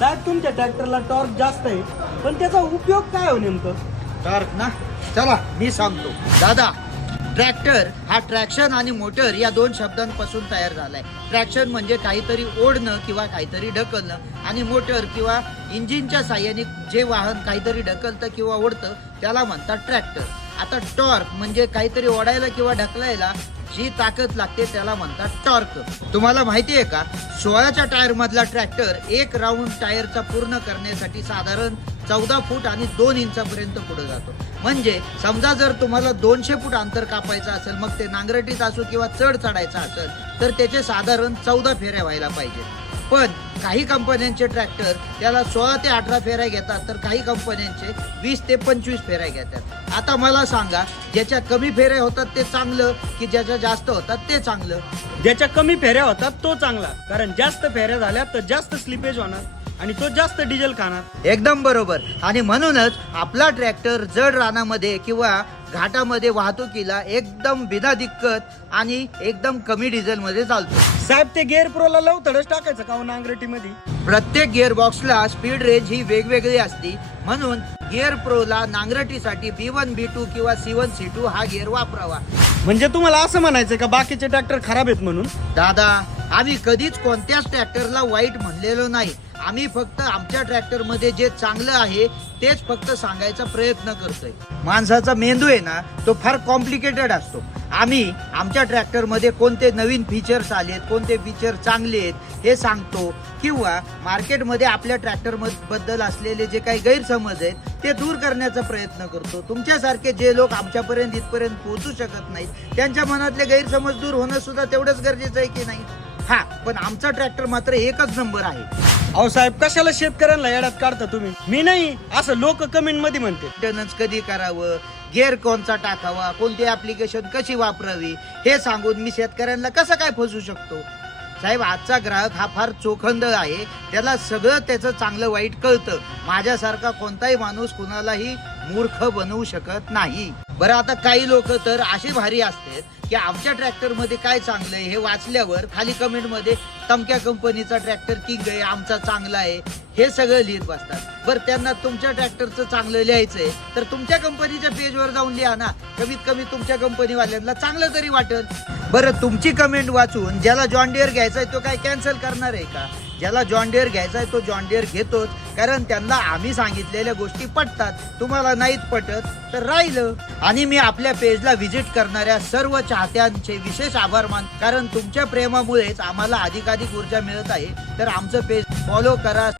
साहेब तुमच्या ट्रॅक्टरला टॉर्क जास्त आहे, पण त्याचा उपयोग काय हो नेमकं? टॉर्क ना, चला मी सांगतो दादा. ट्रॅक्टर हा ट्रॅक्शन आणि मोटर या दोन शब्दांपासून तयार झालाय. ट्रॅक्शन म्हणजे काहीतरी ओढणं किंवा काहीतरी ढकलणं, आणि मोटर किंवा इंजिनच्या साह्याने जे वाहन काहीतरी ढकलतं किंवा ओढतं त्याला म्हणतात ट्रॅक्टर. आता टॉर्क म्हणजे काहीतरी ओढायला किंवा ढकलायला जी ताकद लागते त्याला म्हणतात टॉर्क. तुम्हाला माहिती आहे का, 16च्या टायर मधला ट्रॅक्टर एक राऊंड टायरचा पूर्ण करण्यासाठी साधारण 14 फूट आणि 2 इंचापर्यंत पुढे जातो. म्हणजे समजा जर तुम्हाला 200 फूट अंतर कापायचं असेल, मग ते नांगरटीत असो किंवा चढ चढायचं असेल, तर त्याचे साधारण 14 फेऱ्या व्हायला पाहिजे. पण काही कंपन्यांचे ट्रॅक्टर त्याला 16 ते 18 फेऱ्या घेतात, तर काही कंपन्यांचे 20 ते 25 फेऱ्या घेतात. आता मला सांगा, ज्याच्या कमी फेऱ्या होतात ते चांगलं की ज्याच्या जास्त होतात ते चांगलं? ज्याच्या कमी फेऱ्या होतात तो चांगला, कारण जास्त फेऱ्या झाल्या तर जास्त स्लिपेज होणार आणि तो जास्त डिझेल खाणार. एकदम बरोबर. आणि म्हणूनच आपला ट्रॅक्टर जड रानामध्ये किंवा घाटामध्ये वाहतुकीला एकदम बिना दिक्कत आणि एकदम कमी डिझेल मध्ये चालतो. साहेब ते गिअर प्रोला लवतडच टाकायचं का हो नांगरटीमध्ये? प्रत्येक गिअर बॉक्सला स्पीड रेंज ही वेगवेगळी असते, म्हणून गिअर प्रोला नांगरटीसाठी B1 B2 किंवा C1 C2 हा गिअर वापरावा. म्हणजे तुम्हाला असं म्हणायचं का बाकीचे ट्रॅक्टर खराब आहेत म्हणून? दादा, आम्ही कधीच कोणत्याच ट्रॅक्टरला वाईट म्हणलेलो नाही. आम्ही फक्त आमच्या ट्रॅक्टर मध्ये जे चांगलं आहे तेच फक्त सांगायचा प्रयत्न करतोय. माणसाचा मेंदू आहे ना, तो फार कॉम्प्लिकेटेड असतो. आम्ही आमच्या ट्रॅक्टर मध्ये कोणते नवीन फीचर्स आलेत, कोणते फीचर चांगले आहेत हे सांगतो, किंवा मार्केटमध्ये आपल्या ट्रॅक्टर बद्दल असलेले जे काही गैरसमज आहेत ते दूर करण्याचा प्रयत्न करतो. तुमच्यासारखे जे लोक आमच्यापर्यंत इथपर्यंत पोहोचू शकत नाहीत त्यांच्या मनातले गैरसमज दूर होणं सुद्धा तेवढंच गरजेचं आहे की नाही? हा, पण आमचा ट्रॅक्टर मात्र एकच नंबर आहे. अहो साहेब, कशाला शेतकऱ्यांना येड्यात काढता तुम्ही? मी नाही, असं लोक कमेंट मध्ये म्हणते. मेंटेनन्स कधी करावं, गिअर कोणचा टाकावा, कोणती ऍप्लिकेशन कशी वापरावी हे सांगून मी शेतकऱ्यांना कसं काय फसवू शकतो? साहेब, आजचा ग्राहक हा फार चोखंद आहे, त्याला सगळं त्याचं चांगलं वाईट कळतं. माझ्यासारखा कोणताही माणूस कुणालाही मूर्ख बनवू शकत नाही. बरं, आता काही लोक तर अशी भारी असतात की आमच्या ट्रॅक्टर मध्ये काय चांगलं आहे हे वाचल्यावर खाली कमेंट मध्ये तमक्या कंपनीचा ट्रॅक्टर किंग आहे, आमचा चांगला आहे, हे सगळं लिहित बसतात. बरं, त्यांना तुमच्या ट्रॅक्टरचं चांगलं लिहायचंय तर तुमच्या कंपनीच्या पेजवर जाऊन लिहा ना. कमीत कमी तुमच्या कंपनीवाल्यांना चांगलं तरी वाटेल. बरं, तुमची कमेंट वाचून ज्याला जॉन डिअर घ्यायचाय तो काय कॅन्सल करणार आहे का? ज्याला जॉन डिअर घ्यायचाय तो जॉन डिअर घेतोच, कारण त्यांना आम्ही सांगितलेल्या गोष्टी पटतात. तुम्हाला नाहीत पटत तर राहिलं. आणि मी आपल्या पेजला व्हिजिट करणाऱ्या सर्व चाहत्यांचे विशेष आभार मानतो, कारण तुमच्या प्रेमामुळेच आम्हाला अधिकाधिक ऊर्जा मिळत आहे. तर आमचं पेज फॉलो करा.